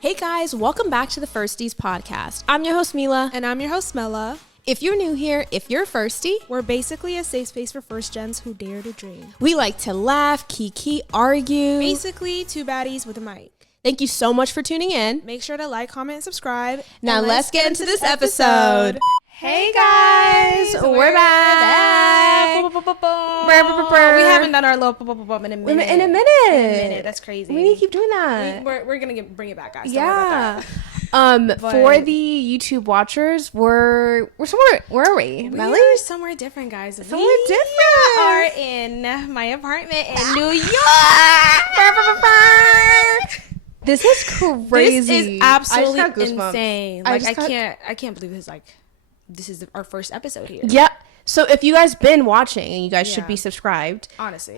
Hey guys, welcome back to the Firsties podcast. I'm your host Mila. And I'm your host Mela. If you're new here, if you're a Firstie, We're basically a safe space for first gens who dare to dream. we like to laugh, kiki, argue. Basically, two baddies with a mic. Thank you so much for tuning in. Make sure to like, comment, and subscribe. Now And let's get into this episode. Hey guys, we're back. We haven't done our little in a minute. In a minute. In a minute. That's crazy. We need to keep doing that. We're gonna bring it back, guys. Don't worry about Yeah. that. For the YouTube watchers, we're somewhere. Where are we? Melly? We're somewhere different, guys. Somewhere We different. are in my apartment in New York. This is crazy. This is absolutely I just got goosebumps. insane. Like I can't believe this is our first episode here. Yep. So if you guys been watching, and you guys should Yeah. be subscribed. Honestly.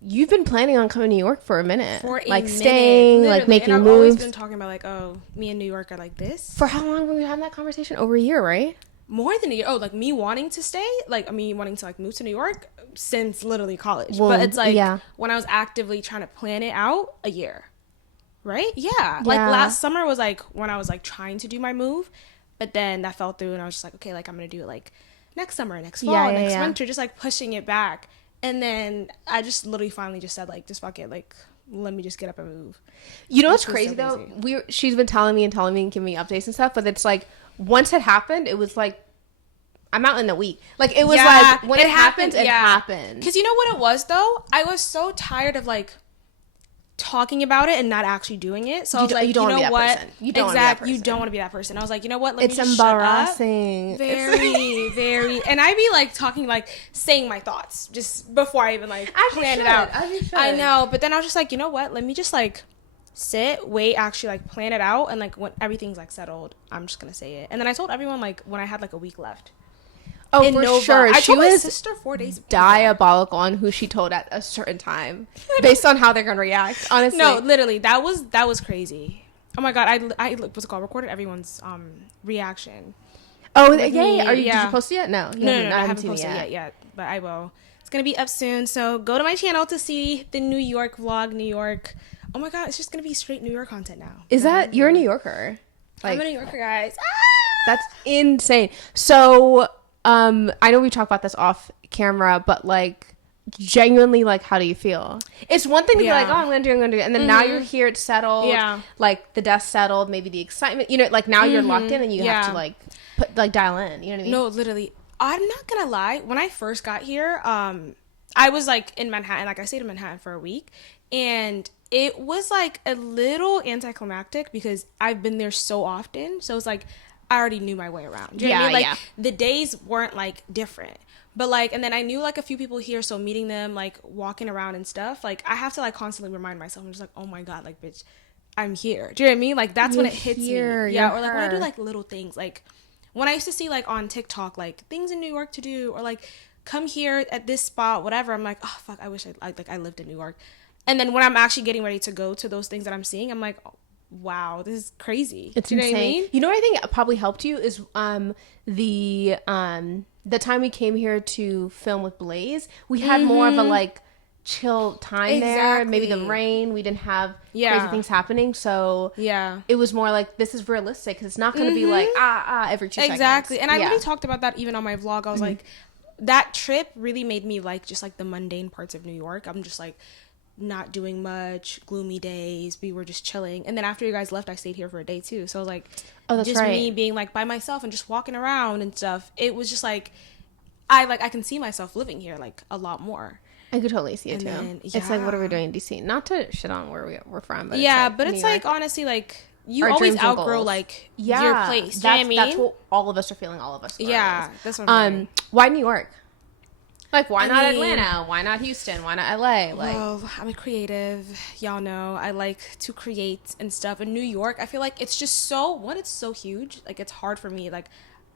You've been planning on coming to New York for a minute. Staying, staying, like literally. making and I've moves. always been talking about like, oh, me and New York are like this. For how long were we having that conversation? Over a year, right? More than a year. Oh, like me wanting to stay, like me wanting to like move to New York since literally college. Well, but it's like yeah. when I was actively trying to plan it out, a year. Right? Yeah. Like last summer was like when I was like trying to do my move, but then that fell through and I was just like, okay, like I'm gonna do it like next summer, next fall, next winter, just like pushing it back. And then I just literally finally just said like, just fuck it, like let me just get up and move. You know what's crazy though? She's been telling me and giving me updates and stuff, but it's like once it happened, it was like I'm out in a week. Like it was like when it happened, it happened. Because you know what it was though? I was so tired of like talking about it and not actually doing it. So I was like, you know what? You don't want to be that person. You don't want to be that person. I was like, you know what? Let me It's just embarrassing. Shut up. Very, very. And I be like talking, like saying my thoughts just before I even like plan it out. I know, but then I was just like, you know what? Let me just like sit, wait, actually like plan it out, and like when everything's like settled, I'm just gonna say it. And then I told everyone like when I had like a week left. Oh, for sure. I told my was sister 4 days before. diabolical on who she told at a certain time based on how they're gonna react. Honestly, no, literally, that was crazy. Oh my god, I what's it called? Recorded everyone's reaction. Oh With yeah, me, did you post it yet? No, no, I haven't posted it yet, but I will. It's gonna be up soon, so go to my channel to see the New York vlog. New York. Oh my god, it's just gonna be straight New York content now. Is that you're a New Yorker? Like, I'm a New Yorker, guys. That's insane. So. I know we talked about this off camera, but like genuinely, like, how do you feel? It's one thing to be like, oh, I'm gonna do it, and then now you're here, it's settled, like the dust settled, maybe the excitement, you know, like now you're locked in and you have to like put like dial in, you know what I mean? No, literally, I'm not gonna lie. When I first got here, I was like in Manhattan, like I stayed in Manhattan for a week, and it was like a little anticlimactic because I've been there so often, so it's like I already knew my way around. Do you know what I mean? Like the days weren't like different, but like, and then I knew like a few people here, so meeting them, like walking around and stuff, like I have to like constantly remind myself. I'm just like, oh my god, like bitch, I'm here. Do you know what I mean? Like that's when it hits me. Yeah, or like when I do like little things, like when I used to see like on TikTok like things in New York to do, or like come here at this spot, whatever. I'm like, oh fuck, I wish I lived in New York. And then when I'm actually getting ready to go to those things that I'm seeing, I'm like, oh, wow, this is crazy. It's insane. What I mean? You know what I think probably helped you is the time we came here to film with Blaze, we had more of a like chill time there. Maybe the rain, we didn't have crazy things happening, so it was more like this is realistic because it's not going to be like every 2 seconds. Exactly. And I really talked about that even on my vlog. I was like, that trip really made me like just like the mundane parts of New York. I'm just like not doing much, gloomy days. We were just chilling, and then after you guys left, I stayed here for a day too. So like, me being like by myself and just walking around and stuff. It was just like, I can see myself living here like a lot more. I could totally see it too. Then, it's like, what are we doing in DC? Not to shit on where we're from, but it's like honestly like you always outgrow like your place. Do you know what I mean? That's what all of us are feeling. All of us. That's what I'm doing. Why New York? Like, why not Atlanta? Why not Houston? Why not LA? Like, well, I'm a creative. Y'all know I like to create and stuff. In New York, I feel like it's just it's so huge. Like, it's hard for me. Like,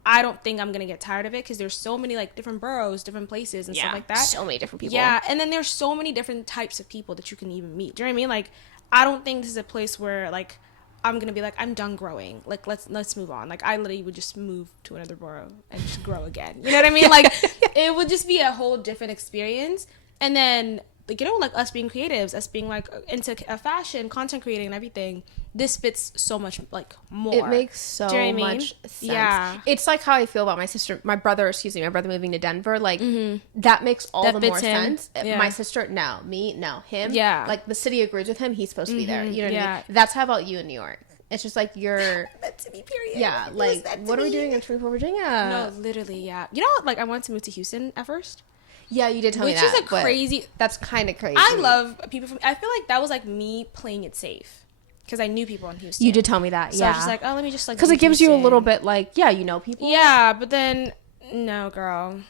I don't think I'm going to get tired of it because there's so many, like, different boroughs, different places and stuff like that. So many different people. Yeah, and then there's so many different types of people that you can even meet. Do you know what I mean? Like, I don't think this is a place where, like, I'm gonna be like, I'm done growing. Like, let's move on. Like, I literally would just move to another borough and just grow again. You know what I mean? Like, it would just be a whole different experience. And then like, you know, like us being creatives, us being like into fashion, content creating and everything, this fits so much like more. It makes so much sense. Yeah. It's like how I feel about my brother moving to Denver. Like that makes all the more sense. Yeah. My sister, no. Me, no. Him, yeah. Like the city agrees with him. He's supposed to be there. You know what I mean? That's how about you in New York. It's just like you're meant to be, period. Yeah, like what are we doing in Shreveport, Virginia? No, literally, yeah. You know, like I wanted to move to Houston at first. Yeah, you did tell me that. Which is a crazy. That's kind of crazy. I love people from. I feel like that was like me playing it safe because I knew people in Houston. You did tell me that. So I was just like, oh, let me just like. Because it gives you a little bit like, yeah, you know people. Yeah, but then no, girl.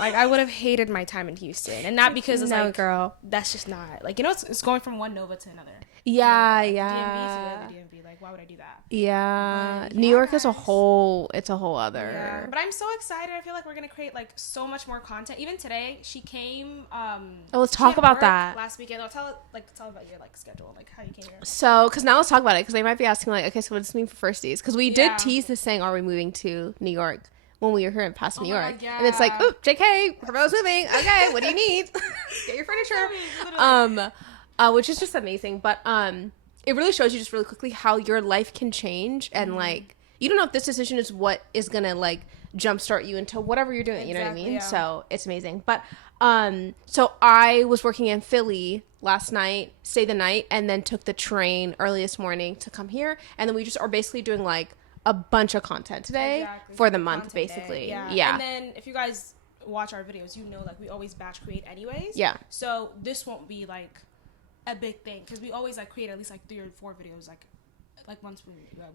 Like I would have hated my time in Houston, and not because it's like, girl, that's just not like, you know, it's going from one Nova to another. Yeah, you know, yeah. DMV to the DMV. Like, why would I do that? Yeah, New York is a whole. It's a whole other. Yeah, but I'm so excited. I feel like we're gonna create like so much more content. Even today, she came. Let's talk about that. Last weekend, I'll tell about your like schedule, like how you came here. So, because now let's talk about it, because they might be asking like, okay, so what does this mean for Firsties? Because we did tease this saying, are we moving to New York? When we were here in past New York. God, yeah. And it's like, oop, JK, Hermella's moving. Okay, what do you need? Get your furniture. Which is just amazing. But it really shows you just really quickly how your life can change. And like, you don't know if this decision is what is going to like jumpstart you into whatever you're doing. Exactly, you know what I mean? Yeah. So it's amazing. But so I was working in Philly last night, stayed the night, and then took the, early this morning to come here. And then we just are basically doing like a bunch of content today for the month, basically. Yeah. And then if you guys watch our videos, you know, like we always batch create anyways. Yeah. So this won't be like a big thing because we always like create at least like 3 or 4 videos like once we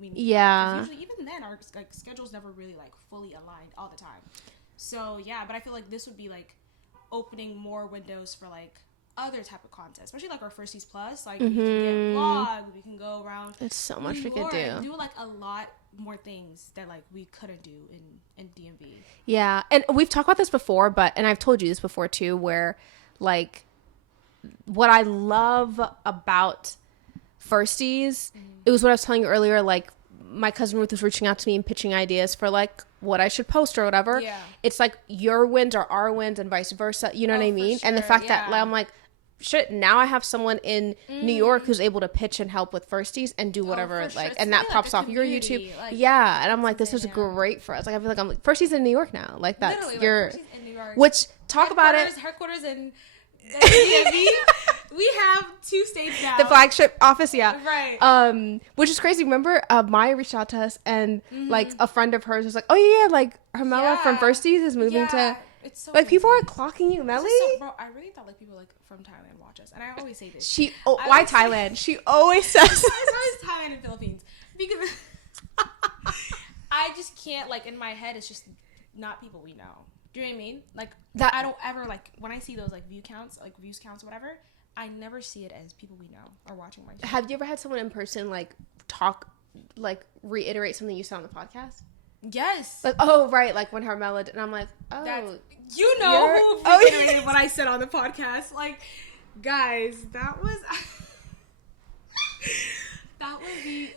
need. Yeah. Usually even then our like schedules never really like fully aligned all the time. So yeah, but I feel like this would be like opening more windows for like other type of content, especially like our Firsties Plus. Like we can get vlog, we can go around. There's so much we could do like a lot more things that like we couldn't do in DMV. Yeah, and we've talked about this before, and I've told you this before too, where like what I love about Firsties, it was what I was telling you earlier, like my cousin Ruth was reaching out to me and pitching ideas for like what I should post or whatever. Yeah. It's like your wins are our wins and vice versa, you know what I mean? Sure. And the fact that like, I'm like, shit, now I have someone in New York who's able to pitch and help with Firsties and do whatever, like, sure. And that pops off your YouTube. Like, yeah, and I'm like, this is great for us. Like, I feel like I'm like, Firsties in New York now. Like, that's literally, your, like, in New York. Which, talk about it. Headquarters in DMV. We have 2 states now. The flagship office, yeah. Right. Which is crazy. Remember, Maya reached out to us and, like, a friend of hers was like, oh, yeah, like, Hermella from Firsties is moving to... It's so like, amazing. People are clocking you, Melly. So, bro, I really thought like people like from Thailand watch us, and I always say this. Why Thailand? She always says. It's always Thailand and Philippines because I just can't, like, in my head it's just not people we know. Do you know what I mean? Like that. I don't ever like when I see those like views counts or whatever. I never see it as people we know are watching my show. Have you ever had someone in person like talk, like reiterate something you said on the podcast? Yes. Like, oh, right. Like when Hermella did, and I'm like, oh. You know who reiterated what I said on the podcast. Like, guys, that was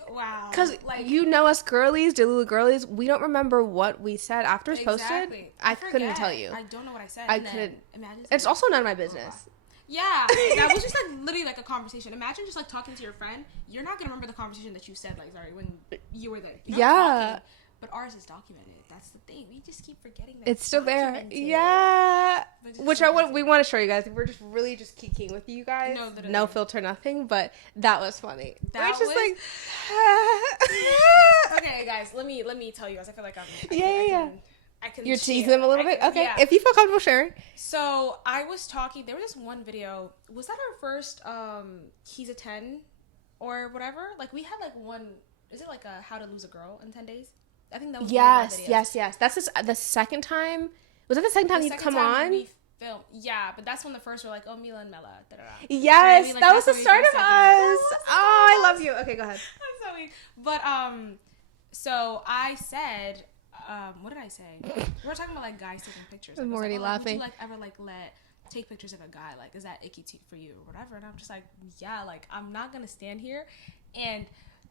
wow. Because like, you know us girlies, Delulu girlies, we don't remember what we said after it's posted. I couldn't tell you. I don't know what I said. I couldn't. It's also none of my business. Yeah, that was just like literally like a conversation. Imagine just like talking to your friend. You're not gonna remember the conversation that you said, like, sorry, when you were there. Talking, but ours is documented. That's the thing. We just keep forgetting that it's still there. Yeah. Which we want to show you guys. We're just really just kicking with you guys. No filter, nothing. But that was funny. We're just like. Okay, guys. Let me tell you guys. I feel like I can You're teasing them a little bit? Okay. Yeah. If you feel comfortable sharing. So I was talking. There was this one video. Was that our first He's a 10 or whatever? Like we had like one. Is it like a How to Lose a Girl in 10 Days? I think that was yes. That's the second time. Was that the second time you'd come on? We filmed. Yeah, but that's when the first were like, oh, MILA and MILA. Yes, that was the start of us. Oh, I love you. Okay, go ahead. I'm so weak. But so I said, what did I say? We were talking about like guys taking pictures. I'm already laughing. Would you like ever like take pictures of a guy? Like, is that icky for you or whatever? And I'm just like, yeah. Like, I'm not gonna stand here and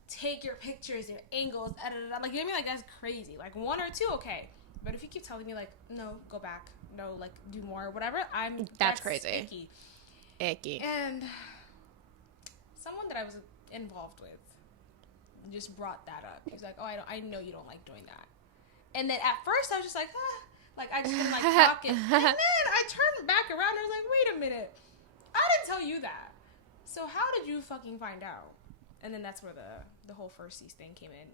take your pictures, your angles, like, you know what I mean? Like, that's crazy. Like, 1 or 2, okay. But if you keep telling me, like, no, go back, no, like, do more, or whatever, that's crazy. Icky. Icky. And someone that I was involved with just brought that up. He was like, oh, I know you don't like doing that. And then at first I was just like, like I just didn't like talking. And then I turned back around and I was like, wait a minute. I didn't tell you that. So how did you fucking find out? And then that's where the whole firsties thing came in.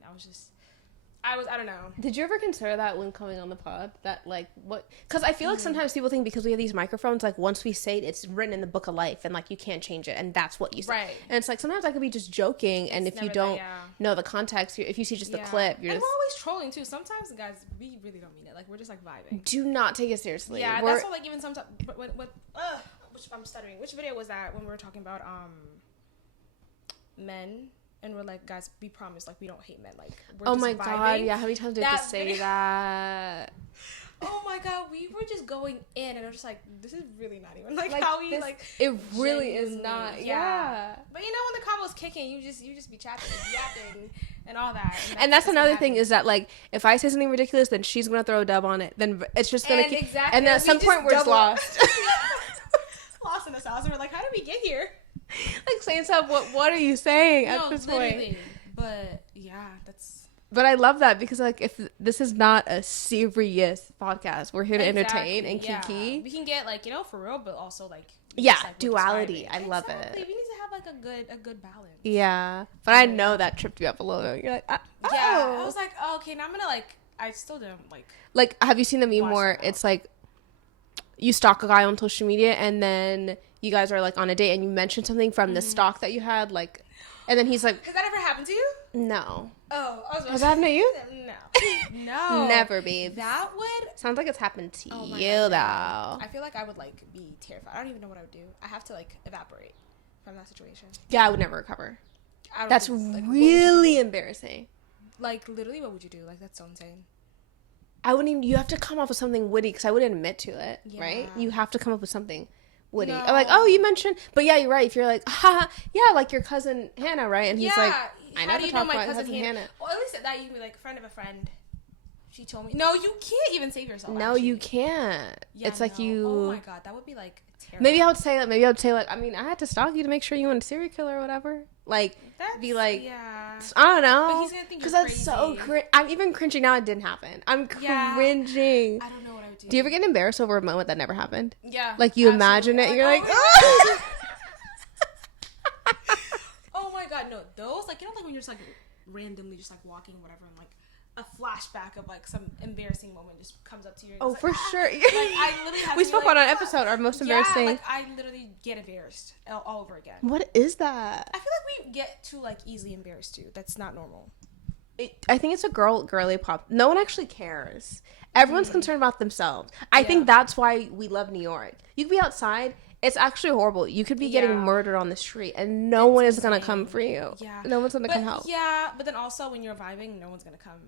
I don't know. Did you ever consider that when coming on the pod? That, like, what? Because I feel like sometimes people think because we have these microphones, like, once we say it, it's written in the book of life, and, like, you can't change it, and that's what you say. Right. And it's like, sometimes I could be just joking, and if you don't know the context, if you see just the clip, you're and just... we're always trolling, too. Sometimes, guys, we really don't mean it. Like, we're just, like, vibing. Do not take it seriously. Yeah, that's why, like, even sometimes... I'm stuttering. Which video was that when we were talking about, men... And we're like, guys, we promise, like, we don't hate men. Like, we're oh just my vibing. God, yeah. How many times did you say that? Oh my God, we were just going in, and I'm just like, this is really not even like how we this, like. It really is not. Yeah. But you know, when the combo's kicking, you just be chatting, yapping, and all that. And that's another thing is that, like, if I say something ridiculous, then she's gonna throw a dub on it. Then it's just gonna keep. Exactly. And then at some point, we're just lost. Lost in the sauce, and we're like, how did we get here? Like, saying stuff. What are you saying at this point? But yeah, that's. But I love that because, like, if this is not a serious podcast, we're here to entertain and kiki. We can get, like, you know, for real, but also like like, duality. I love it. We need to have like a good balance. Yeah, but I know that tripped you up a little bit. You're like, yeah. I was like, oh, okay, now I'm gonna like. I still don't like. Like, have you seen the meme where it's like, you stalk a guy on social media and then you guys are like on a date and you mention something from the stalk that you had, like, and then he's like, has that ever happened to you? No. Oh, I was has that happened to you? No. Never, babe. That would sounds like it's happened to you God, though. I feel like I would like be terrified. I don't even know what I would do. I have to like evaporate from that situation. Yeah, I would never recover. That's like, really embarrassing. Like, literally, what would you do? Like, that's so insane. I wouldn't even, you have to come up with something witty because I wouldn't admit to it, right? You have to come up with something witty. No. Like, oh, you mentioned, but yeah, you're right. If you're like, haha, yeah, like your cousin Hannah, right? And he's like, I never talk about my cousin Hannah. Well, at least at that you can be like, friend of a friend. She told me. No, you can't even save yourself. No, actually. You can't. Yeah, it's like you. Oh my God, that would be like terrible. Maybe I would say like, I mean, I had to stalk you to make sure you weren't a serial killer or whatever. Like, be like, I don't know. But he's gonna think because that's so I'm even cringing now. It didn't happen. I'm cringing. I don't know what I would do. Do you ever get embarrassed over a moment that never happened? Yeah. Like you imagine it, and you're like, oh my God, no, those like, you know, like when you're just like randomly just like walking or whatever and like a flashback of like some embarrassing moment just comes up to you. Oh, like, for sure. Like, I literally have we spoke on an episode, our most embarrassing. Like I literally get embarrassed all over again. What is that? I feel like we get too like easily embarrassed too. That's not normal. I think it's a girly pop. No one actually cares. Everyone's concerned about themselves. I think that's why we love New York. You could be outside. It's actually horrible. You could be getting murdered on the street and no one is going to come for you. Yeah. No one's going to come help. Yeah, but then also when you're vibing, no one's going to come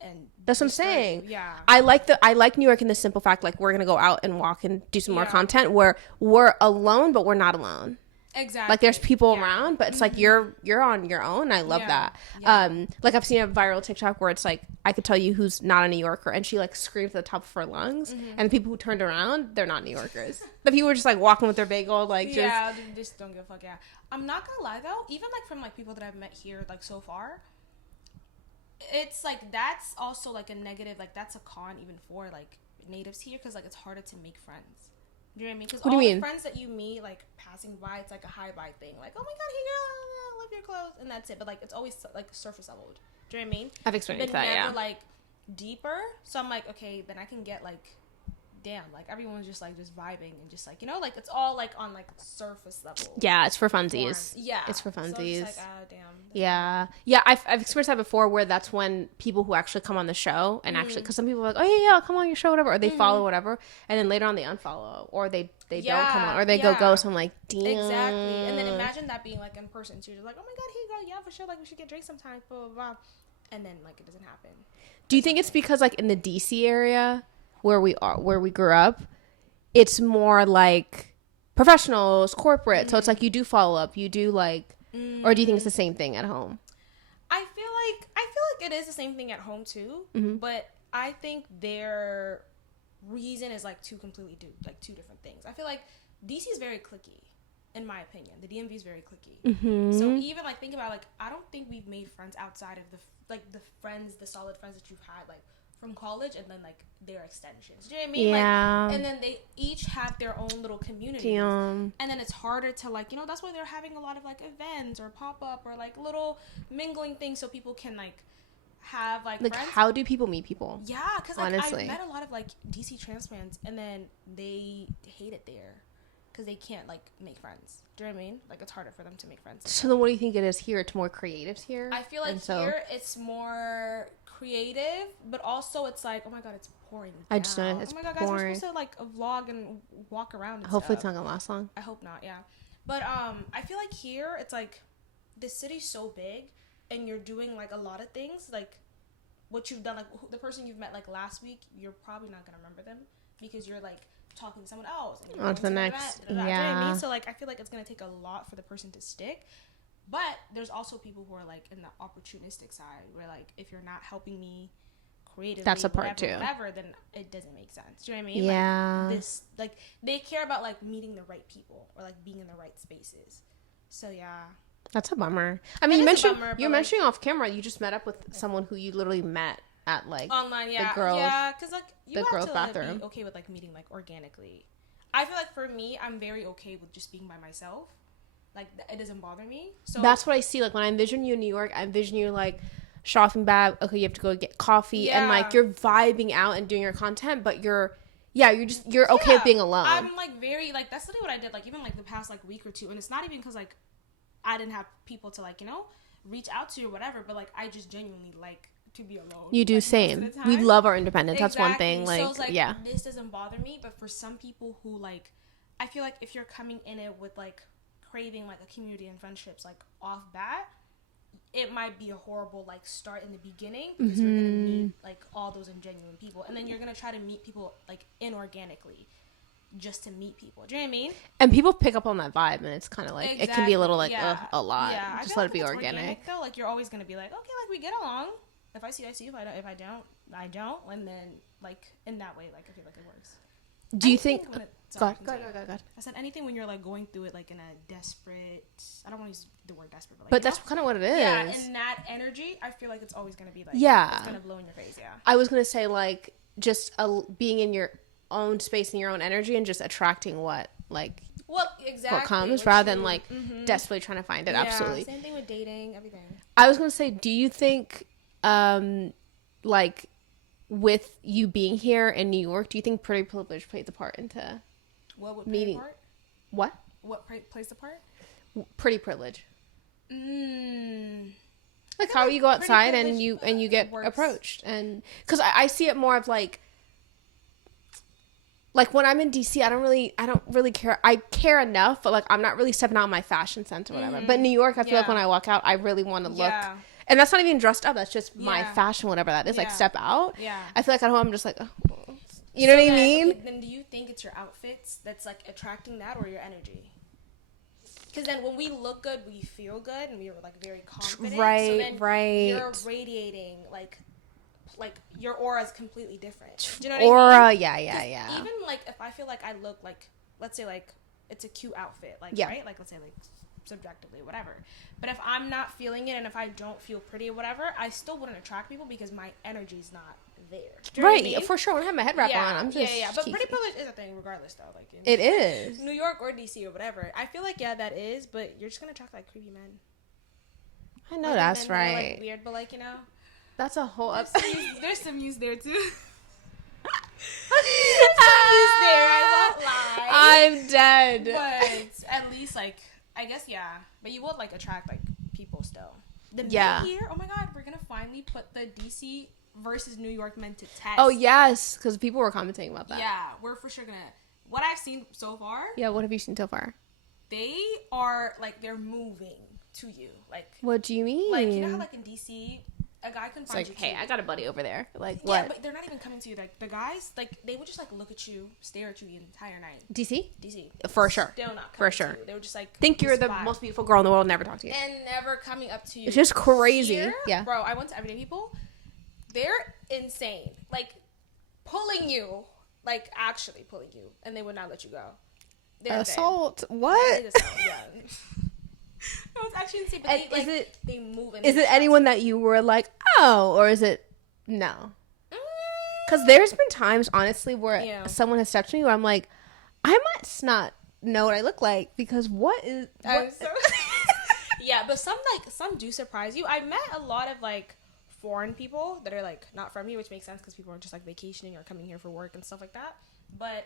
and that's what I'm saying. Yeah. I like New York in the simple fact, like, we're going to go out and walk and do some more content where we're alone, but we're not alone. Exactly. Like, there's people around, but it's like you're on your own. I love that. Yeah. Like, I've seen a viral TikTok where it's like, I could tell you who's not a New Yorker, and she like screamed at the top of her lungs, and the people who turned around, they're not New Yorkers. The people were just like walking with their bagel, like just don't give a fuck. Yeah, I'm not gonna lie though, even like from like people that I've met here like so far, it's like that's also like a negative, like that's a con even for like natives here, because like it's harder to make friends. Do you know what I mean? Because all the friends that you meet, like, passing by, it's like a hi-bye thing. Like, oh my God, hey girl, I love your clothes. And that's it. But, like, it's always, like, surface level. Do you know what I mean? I've experienced but that, never, like, deeper. So I'm like, okay, then I can get, like, damn, like, everyone's just, like, just vibing and just, like, you know, like, it's all, like, on, like, surface level. Yeah, it's for funsies. Yeah. It's for funsies. So it's like, oh, damn. Yeah. Yeah, I've experienced that before, where that's when people who actually come on the show and actually, because some people are like, oh, yeah, I'll come on your show, whatever, or they follow whatever, and then later on they unfollow, or they don't come on, or they go ghost. I'm like, damn. Exactly. And then imagine that being, like, in person, so you're just like, oh my God, hey, girl, yeah, for sure, like, we should get drinks sometime, blah, blah, blah. And then, like, it doesn't happen. Do you think it's because, like, in the DC area where we grew up, it's more like professionals, corporate, so it's like you do follow up, you do like, or do you think it's the same thing at home? I feel like it is the same thing at home too, but I think their reason is like two different things. I feel like DC is very cliquey. in my opinion. The DMV is very cliquey. Mm-hmm. So even like think about like I don't think we've made friends outside of the solid friends that you've had like from college and then like their extensions. Do you know what I mean? Yeah. Like, and then they each have their own little communities. Damn. And then it's harder to like, you know, that's why they're having a lot of like events or pop up or like little mingling things so people can like have like friends. How do people meet people? Yeah, because like honestly, I met a lot of like DC transplants and then they hate it there because they can't like make friends. Do you know what I mean? Like it's harder for them to make friends. So then what do you think it is here? It's more creative here? I feel like here it's more creative, but also it's like, oh my god, it's pouring down. I just know it's pouring. Oh my god, guys, we're supposed to like vlog and walk around and hopefully stuff. It's not gonna last long. I hope not, yeah. But I feel like here it's like the city's so big and you're doing like a lot of things like what you've done, like the person you've met like last week, you're probably not gonna remember them because you're like talking to someone else and on to the next. Yeah. You know what I mean? So like I feel like it's gonna take a lot for the person to stick. But there's also people who are like in the opportunistic side where like if you're not helping me creatively, that's a part whatever, then it doesn't make sense. Do you know what I mean? Yeah. Like this, like they care about like meeting the right people or like being in the right spaces. So yeah. That's a bummer. I mean, you're mentioning off camera. You just met up with someone who you literally met at like online, yeah, the girls, yeah, because like you the have girls' to bathroom. be okay with like meeting like organically. I feel like for me, I'm very okay with just being by myself. Like it doesn't bother me. So that's what I see. Like when I envision you in New York, I envision you like shopping bag. Okay, you have to go get coffee, and like you're vibing out and doing your content, but you're okay with being alone. I'm like very like that's literally what I did. Like even like the past like week or two, and it's not even because like I didn't have people to like, you know, reach out to or whatever, but like I just genuinely like to be alone. You do, like, same. We love our independence. Exactly. That's one thing. Like, so it's like, yeah, this doesn't bother me, but for some people who like, I feel like if you're coming in it with like craving like a community and friendships like off bat, it might be a horrible like start in the beginning because you're gonna meet like all those ingenuine people, and then you're gonna try to meet people like inorganically. Just to meet people. Do you know what I mean? And people pick up on that vibe, and it's kind of like, it can be a little like, a lot. Yeah. Just let it be organic. Though, like, you're always going to be like, okay, like, we get along. If I see you. If I don't, I don't. And then, like, in that way, like, I feel like it works. Do you think... Go ahead. I said anything when you're, like, going through it, like, in a desperate... I don't want to use the word desperate, but, like... But that's kind of what it is. Yeah, in that energy, I feel like it's always going to be, like... Yeah. It's going to blow in your face, yeah. I was going to say, like, just being in your own space and your own energy and just attracting what comes rather than like desperately trying to find it. Yeah, absolutely. Same thing with dating, everything. I was gonna say, do you think like with you being here in New York, do you think pretty privilege plays a part into what would meeting? Play a part? What plays a part? Pretty privilege. Like how you go outside and you get works. Approached, and because I see it more of like when I'm in DC, I don't really care. I care enough, but like I'm not really stepping out my fashion sense or whatever. But in New York, I feel like when I walk out, I really want to look, and that's not even dressed up. That's just my fashion, whatever that is. Like step out. Yeah. I feel like at home, I'm just like, oh. You know what I mean? Okay, then do you think it's your outfits that's like attracting that, or your energy? Because then when we look good, we feel good, and we are like very confident. Right. So then you're radiating like your aura is completely different. Do you know what I mean? Yeah. Even like if I feel like I look like, let's say like it's a cute outfit, like right, like let's say like subjectively, whatever. But if I'm not feeling it and if I don't feel pretty or whatever, I still wouldn't attract people because my energy's not there. You know what I mean? For sure. When I have my head wrap on, I'm just But pretty privilege is a thing regardless, though. Like it is New York or DC or whatever. I feel like that is, but you're just gonna attract like creepy men. I know that's right. That are, like, weird, but like that's a whole. There's some use there too. There's some use there. I won't lie. I'm dead. But at least like I guess but you would like attract like people still. The men here. Oh my god, we're gonna finally put the DC versus New York men to test. Oh yes, because people were commenting about that. Yeah, we're for sure gonna. What I've seen so far. Yeah, what have you seen so far? They are like they're moving to you. Like what do you mean? Like you know how like in DC. A guy can find you. Hey, I got a buddy over there. Like what? Yeah, but they're not even coming to you. Like the guys, like they would just like look at you, stare at you the entire night. DC, for sure. Still not for sure. To you. They were just like think you're the most beautiful girl in the world. Never talk to you. And never coming up to you. It's just crazy. Here, yeah, bro. I went to Everyday People. They're insane. Like pulling you, like actually pulling you, and they would not let you go. assault. What? Yeah. No, it's actually insane. But they move. And is it anyone that you were like, oh, or is it no? Because there's been times, honestly, where someone has stepped to me where I'm like, I must not know what I look like because what is. Yeah, but some do surprise you. I've met a lot of like foreign people that are like not from here, which makes sense because people are just like vacationing or coming here for work and stuff like that. But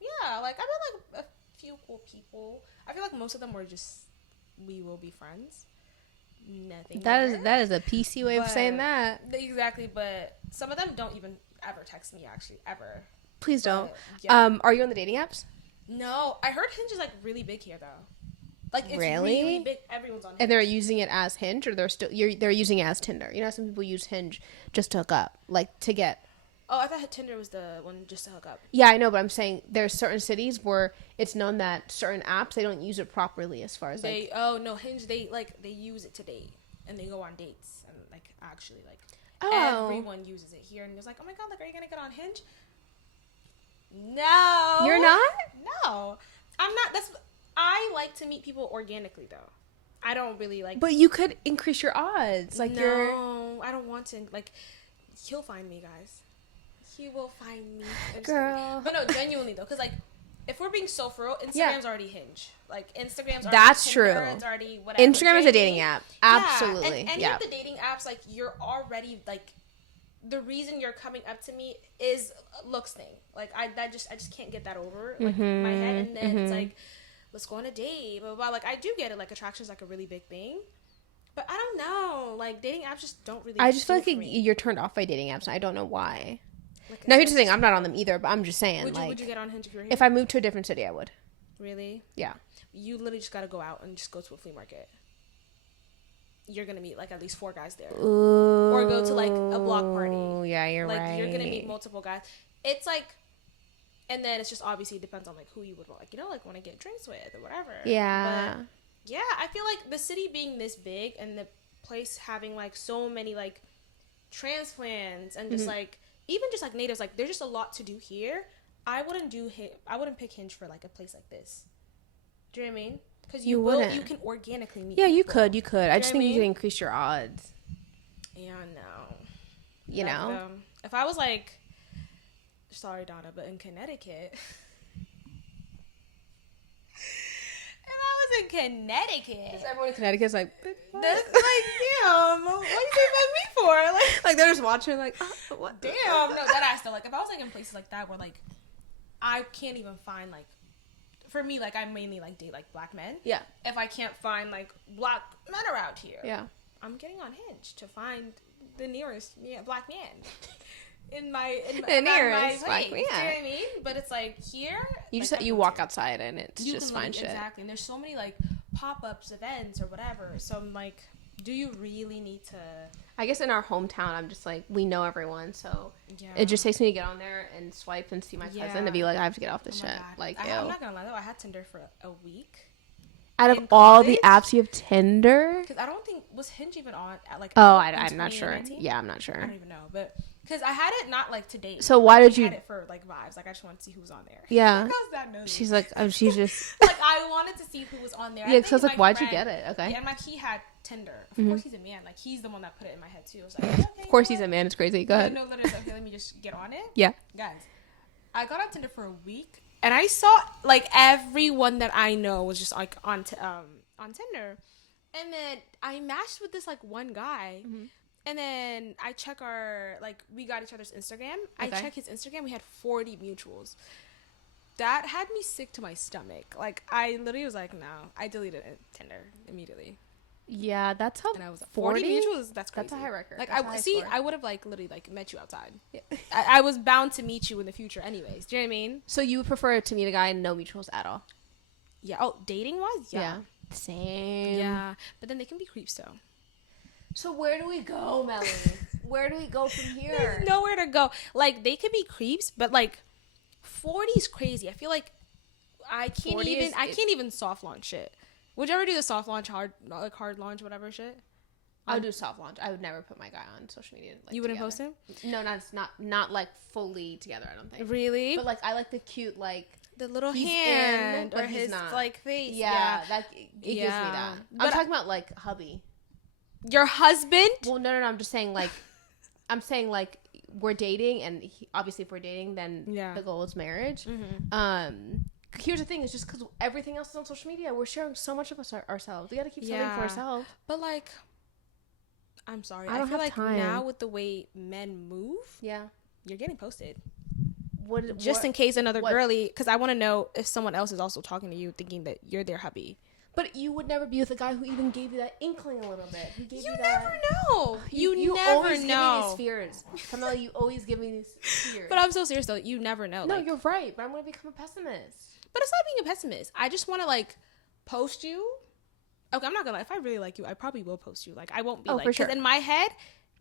yeah, like I've met like a few cool people. I feel like most of them were just we will be friends. Nothing. That is a PC way of saying that. Exactly, but some of them don't even ever text me actually ever. Please don't. Yeah. Are you on the dating apps? No, I heard Hinge is like really big here though. Like it's really big. Everyone's on Hinge. And they're using it as Hinge, or they're using it as Tinder. You know, some people use Hinge just to hook up, like to get. Oh, I thought Tinder was the one just to hook up. Yeah, I know, but I'm saying there's certain cities where it's known that certain apps they don't use it properly as far as Hinge they use it to date and they go on dates and like actually like everyone uses it here and it's like, oh my god, like are you gonna get on Hinge? No, you're not. No, I'm not. I like to meet people organically though. I don't really like. But you could increase your odds. Like no, I don't want to. Like, he'll find me, guys. He will find me, girl. But no, genuinely though, because like, if we're being so for real, Instagram's already Hinge. Like Instagram's already that's Tinder, true. It's already whatever. Instagram is a dating app. Absolutely. And any of the dating apps, like you're already like. The reason you're coming up to me is a looks thing. Like I just can't get that over like in my head, and then it's like, let's go on a date, blah, blah, blah. Like I do get it. Like attraction is like a really big thing, but I don't know. Like dating apps just don't really. I just feel like you're turned off by dating apps. And I don't know why. Like, now here's the thing. I'm not on them either, but I'm just saying. Would you get on Hinge if you were here? If I moved to a different city, I would. Really? Yeah. You literally just gotta go out and just go to a flea market. You're gonna meet like at least 4 guys there. Ooh, or go to like a block party. Yeah, you're like, right. Like you're gonna meet multiple guys. It's like, and then it's just obviously depends on like who you would like, you know, like want to get drinks with or whatever. Yeah. But yeah, I feel like the city being this big and the place having like so many like transplants and just like even just like natives, like there's just a lot to do here. I wouldn't pick Hinge for like a place like this. Do you know what I mean? Because you can organically meet people. You could. I just think you can increase your odds. Yeah, no. You know? If I was like, sorry, Donna, but in Connecticut. Because everyone in Connecticut's like, what? That's like, damn, what are you saying about me for? Like they're just watching like, oh, what? Damn, no, that I still like. If I was like in places like that where like, I can't even find like, for me, like, I mainly, like, date, like, black men. Yeah. If I can't find, like, black men around here. Yeah. I'm getting on Hinge to find the nearest black man. In my nearest black man. You know what I mean? But it's, like, here. You like, just, you walk outside and it's just fine shit. Exactly. And there's so many, like, pop-ups, events, or whatever. So I'm, like, do you really need to... I guess in our hometown, I'm just, like, we know everyone, so... Yeah. It just takes me to get on there and swipe and see my cousin to be like, I have to get off this shit. God. Like, I'm not gonna lie though, I had Tinder for a week. Out of all the apps, you have Tinder? Because I don't think was Hinge even on at like. Oh, I'm not sure. Yeah, I'm not sure. I don't even know, but because I had it not like to date. So why did you? I had it for like vibes. Like I just wanted to see who was on there. Yeah. Because that nosy. She's like, oh, she's just. Like I wanted to see who was on there. Yeah, because I was like, why'd you get it? Okay. Yeah, and like he had Tinder. Of course, he's a man. Like he's the one that put it in my head too. I was like, okay, of course, he's a man. It's crazy. Go ahead. No, literally. Okay, let me just get on it. Yeah. Guys, I got on Tinder for a week, and I saw like everyone that I know was just like on Tinder, and then I matched with this like one guy, and then I check we got each other's Instagram. Okay. I check his Instagram. We had 40 mutuals. That had me sick to my stomach. Like I literally was like, no. I deleted Tinder immediately. Yeah, that's how. And I was 40 mutuals. That's crazy. That's a high record. Like I would have like literally like met you outside. Yeah. I was bound to meet you in the future, anyways. Do you know what I mean? So you would prefer to meet a guy and no mutuals at all? Yeah. Oh, dating wise, yeah. Same. Yeah, but then they can be creeps though. So where do we go, Melanie? Where do we go from here? There's nowhere to go. Like they could be creeps, but like 40 is crazy. I feel like I can't even soft launch it. Would you ever do the soft launch, hard launch, whatever shit? I would do soft launch. I would never put my guy on social media. Like, you wouldn't post him? No, not like fully together. I don't think. Really? But like I like the cute like the little he's hand in, or his not. like face. Yeah, that it gives me that. But I'm talking about like hubby. Your husband? Well, no. I'm just saying like, I'm saying like we're dating, and obviously if we're dating, then the goal is marriage. Here's the thing: it's just because everything else is on social media, we're sharing so much of ourselves. We got to keep something for ourselves. But like, I'm sorry, I feel like time. Now with the way men move, you're getting posted. Just in case another girly, because I want to know if someone else is also talking to you, thinking that you're their hubby. But you would never be with a guy who even gave you that inkling a little bit. Who gave you that, never know. You never always know. Give me these fears. Carmela, you always give me these fears. But I'm so serious though. You never know. No, you're right. But I'm going to become a pessimist. But it's not being a pessimist. I just want to like post you. Okay, I'm not gonna lie. If I really like you, I probably will post you. Like I won't be like, because in my head,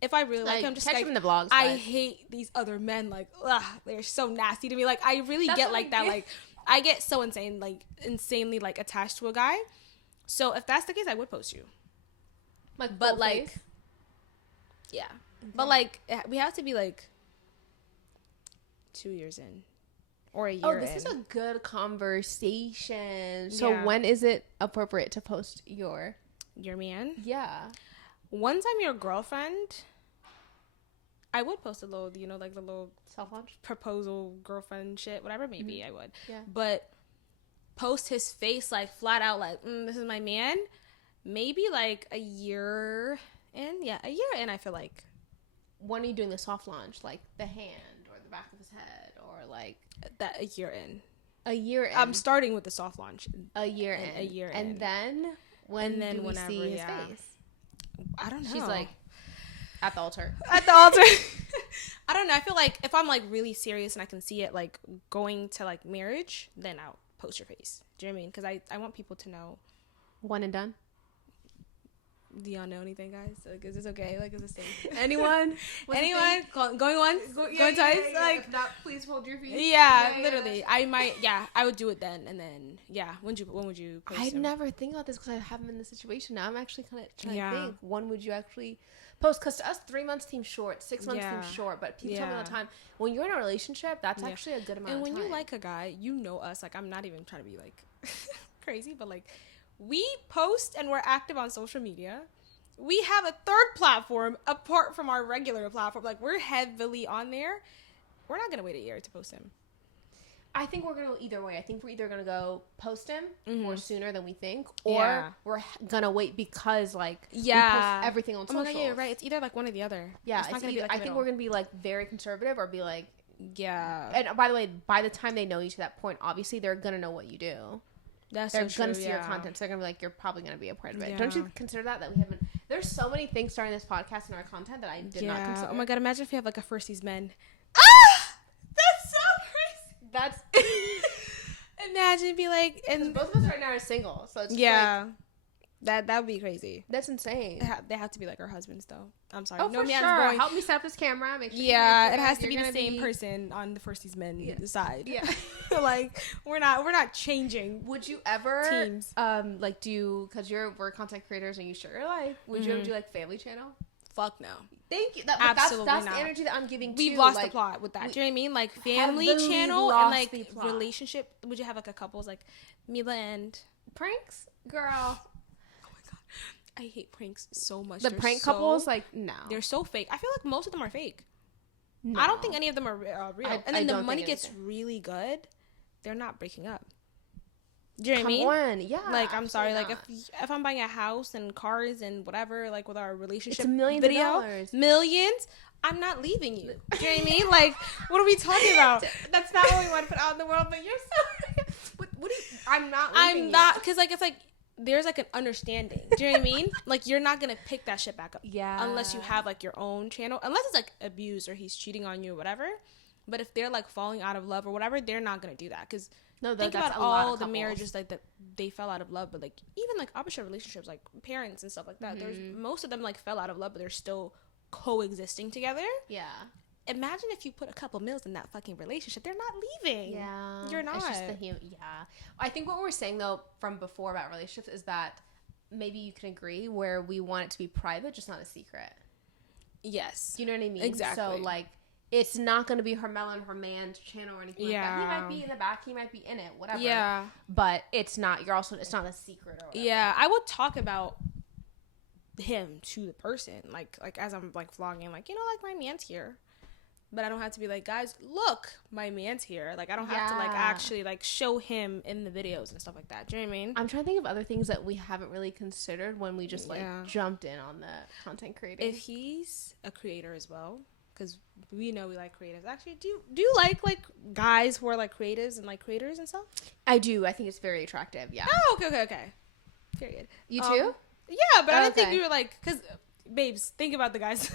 if I really like him, just like in the vlogs, I hate these other men. Like, ugh, they're so nasty to me. Like I really get like that. Like I get so insanely like attached to a guy. So if that's the case, I would post you. Like, but like, yeah. Okay. But like, we have to be like 2 years in. Or a year this is a good conversation. So when is it appropriate to post your man? Yeah. Once I'm your girlfriend, I would post a little, like the little self-launch proposal girlfriend shit, whatever it may be, I would. Yeah. But post his face like flat out like, this is my man, maybe like a year in. Yeah, a year in, I feel like. When are you doing the soft launch? Like the hand or the back of his head or like... That a year in. A year in. I'm starting with the soft launch. A year in. And then when do we see his face? I don't know. She's like at the altar. At the altar. I don't know. I feel like if I'm like really serious and I can see it like going to like marriage, then I'll post your face. Do you know what I mean? Because I want people to know. One and done. Do y'all know anything, guys? Like, is this okay? Like, is this safe? Anyone? Going once? Going twice? Yeah. Like, if not, please hold your feet. Yeah, literally. I might. Yeah, I would do it then, and then when would you? Post I'd never think about this because I haven't been in this situation. Now I'm actually kind of trying to think. When would you actually post? Because to us, 3 months seems short, 6 months seems short. But people tell me all the time, when you're in a relationship, that's actually a good amount. And of time. when you like a guy, you know us. Like, I'm not even trying to be like crazy, but like. We post and we're active on social media. We have a third platform apart from our regular platform. Like, we're heavily on there. We're not going to wait a year to post him. I think we're going to go either way. I think we're either going to go post him more sooner than we think, or we're going to wait because, like, we post everything on social. Yeah, you're right. It's either, like, one or the other. Yeah, it's not gonna be like I think we're going to be, like, very conservative or be, like... Yeah. And, by the way, by the time they know you to that point, obviously, they're going to know what you do. They're going to see your content, so they're going to be like, you're probably going to be a part of it. Don't you consider that we haven't... There's so many things starting this podcast and our content that I did not consider. Oh my god, imagine if we have like a Firsties men. That's so crazy. That's... Imagine be like... And both of us right now are single, so it's just like... That would be crazy. That's insane. They have to be like our husbands, though. I'm sorry. Oh, no, for sure. Help me set up this camera. Make sure. Yeah, it has to be the same person on the Firsties men side. Yeah. Like we're not changing. Would you ever teams like do, because we're content creators and you share your life? Would you ever do like family channel? Fuck no. Thank you. That's the energy that I'm giving. We've lost the plot with that. Do you know what I mean? Like family channel and like relationship. Would you have like a couples like MILA and pranks, girl? I hate pranks so much. The prank couples, like, no. They're so fake. I feel like most of them are fake. No. I don't think any of them are real. And then the money gets really good. They're not breaking up. Do you know what I mean? On. Yeah. Like, I'm sorry. Like, if I'm buying a house and cars and whatever, like, with our relationship it's millions of dollars. Millions, I'm not leaving you. Do you know what I mean? Like, what are we talking about? That's not what we want to put out in the world, but you're so... what do you... I'm not leaving I'm not... Because, like, it's like... There's like an understanding. Do you know what I mean? Like, you're not gonna pick that shit back up. Yeah. Unless you have like your own channel. Unless it's like abuse or he's cheating on you or whatever. But if they're like falling out of love or whatever, they're not gonna do that. Because think about all the marriages like that they fell out of love. But like even like opposite relationships, like parents and stuff like that. There's most of them like fell out of love, but they're still coexisting together. Yeah. Imagine if you put a couple mils in that fucking relationship. They're not leaving. Yeah. You're not. It's just yeah. I think what we're saying, though, from before about relationships is that maybe you can agree where we want it to be private, just not a secret. Yes. You know what I mean? Exactly. So, like, it's not going to be Hermella and her man's channel or anything like that. He might be in the back. He might be in it. Whatever. Yeah. But it's not. It's not a secret or whatever. Yeah. I would talk about him to the person. Like as I'm like vlogging, like, like my man's here. But I don't have to be like, guys, look, my man's here. Like, I don't have to like actually like show him in the videos and stuff like that. Do you know what I mean? I'm trying to think of other things that we haven't really considered when we just like jumped in on the content creating. If he's a creator as well, because we know we like creatives. Actually, do you like guys who are like creatives and like creators and stuff? I do. I think it's very attractive. Yeah. Oh, okay. Period. You too? Yeah, but I didn't think you were like, because babes, think about the guys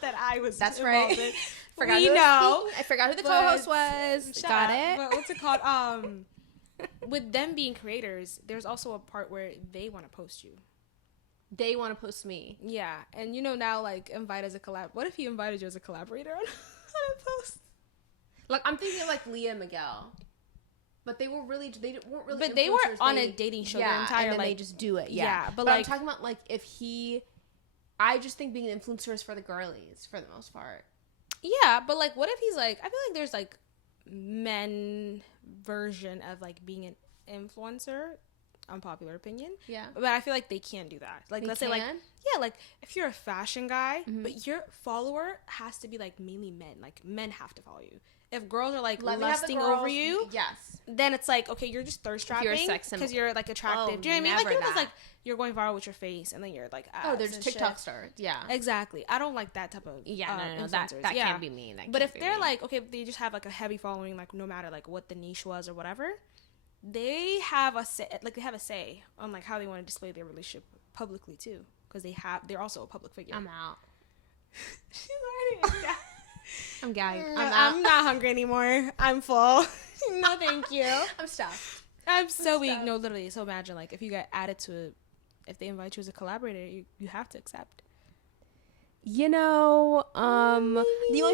that I was. That's right. With. I forgot who the co-host was. Got it. But what's it called? With them being creators, there's also a part where they want to post you. They want to post me. Yeah, and now like invite as a collab. What if he invited you as a collaborator on a post? Like I'm thinking like Leah and Miguel. But they weren't really. But they were on a dating show their entire and then like. they just do it. Yeah, but like, I'm talking about like if he. I just think being an influencer is for the girlies for the most part. Yeah, but like, what if he's like? I feel like there's like men version of like being an influencer. Unpopular opinion. Yeah, but I feel like they can't do that. Like, let's say like like if you're a fashion guy, but your follower has to be like mainly men. Like men have to follow you. If girls are like lusting over you, then it's like, okay, you're just thirst trapping because you're like attractive. Do you know what I mean? Like it's like you're going viral with your face, and then you're like, there's TikTok stars. Yeah, exactly. I don't like that type of no, that can't be me. But if they're like, okay, they just have like a heavy following, like no matter like what the niche was or whatever, they have a say on like how they want to display their relationship publicly too, because they're also a public figure. I'm out. She's already. I'm gagged. I'm not hungry anymore. I'm full. No, thank you. I'm stuffed. I'm so weak. No, literally. So imagine like if you get added to it, if they invite you as a collaborator, you have to accept. The only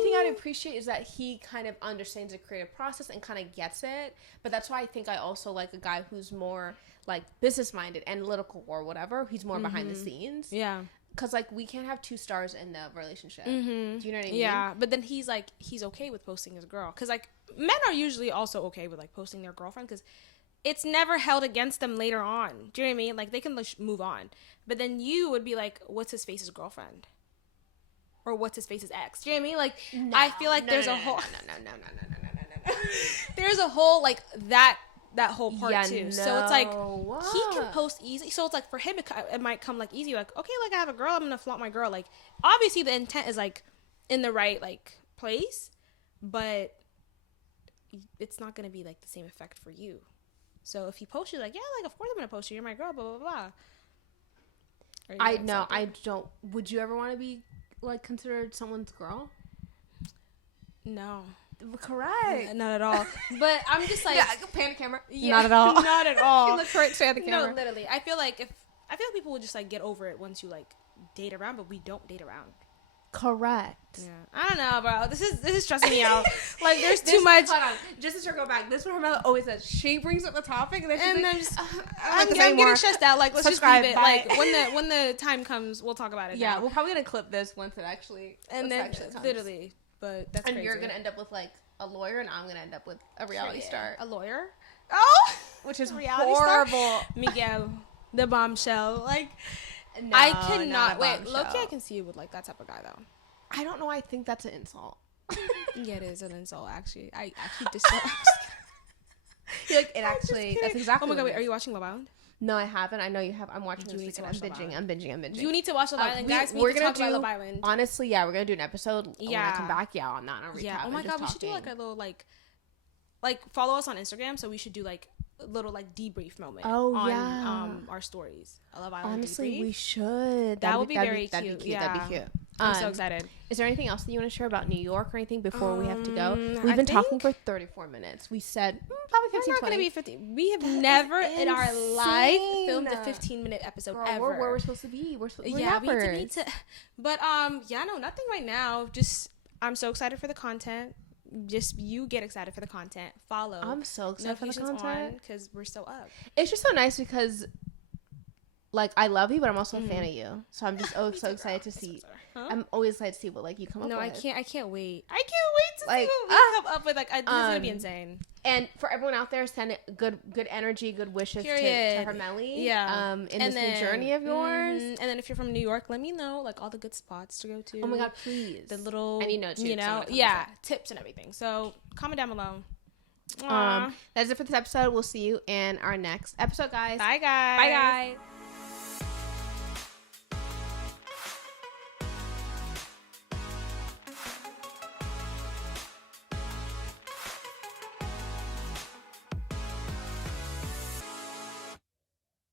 thing I'd appreciate is that he kind of understands the creative process and kind of gets it. But that's why I think I also like a guy who's more like business minded, analytical, or whatever. He's more behind the scenes. Yeah. Because, like, we can't have two stars in the relationship. Mm-hmm. Do you know what I mean? Yeah, but then he's okay with posting his girl. Because, like, men are usually also okay with, like, posting their girlfriend. Because it's never held against them later on. Do you know what I mean? Like, they can like, move on. But then you would be like, what's his face's girlfriend? Or what's his face's ex? Do you know what I mean? Like, I feel like there's a whole... No. There's a whole, like, that whole part too. No. So it's like he can post easy. So it's like for him it might come like easy. Like, okay, like I have a girl, I'm gonna flaunt my girl. Like obviously the intent is like in the right like place, but it's not gonna be like the same effect for you. So if he posts you like, yeah, like of course I'm gonna post you. You're my girl. Blah blah blah. I don't. Would you ever want to be like considered someone's girl? No. Correct. Not at all. But I'm just like pan the camera. Yeah, not at all. Not at all. Look right straight at the camera. No, literally. I feel like people would just like get over it once you like date around, but we don't date around. Correct. Yeah. I don't know, bro. This is stressing me out. Like there's too much. Hold on. Just to circle back, this is what Hermella always says. She brings up the topic and then she's like, I'm getting stressed out. Like let's subscribe, just leave it. Like when the time comes, we'll talk about it. Yeah, we're probably gonna clip this once it actually comes. Literally. But that's crazy. You're gonna end up with like a lawyer, and I'm gonna end up with a reality star. A lawyer? Oh, which is reality horrible. Star? Miguel, the bombshell. Like, no, I cannot. Wait, Loki, I can see you with like that type of guy though. I don't know. I think that's an insult. Yeah, it is an insult. Actually, I actually dislike. You're like, that's exactly. Oh my god, wait, are you watching Love Island? No, I haven't. I know you have. I'm watching this weekend. I'm binging. You need to watch Love Island, guys. We're gonna talk about Love Island. Honestly, yeah, we're gonna do an episode. When I come back, on that. On recap. Yeah. Oh my god, we should do like a little like follow us on Instagram. So we should do like a little like debrief moment. On our stories. A Love Island. Honestly, debrief. We should. That would be very cute. That'd be cute. I'm so excited. Is there anything else that you want to share about New York or anything before we have to go? We've been talking for 34 minutes. We said probably 15, We're not 20. Gonna be 15. We have never in our life filmed a 15-minute episode ever. We're where we're supposed to be. We're we need to. But nothing right now. Just I'm so excited for the content. Just you get excited for the content. Follow. I'm so excited for the content because we're so up. It's just so nice because. Like, I love you, but I'm also a fan of you. So I'm just so excited to see. Huh? I'm always excited to see what, like, you come up with. No, I can't wait. I can't to see what we come up with. Like, this is gonna be insane. And for everyone out there, send good energy, good wishes to HERMELLA. Yeah. In this new journey of yours. And then if you're from New York, let me know like all the good spots to go to. Oh my God, please. The little, I need notes. tips and everything. So comment down below. That's it for this episode. We'll see you in our next episode, guys. Bye, guys. Bye, guys.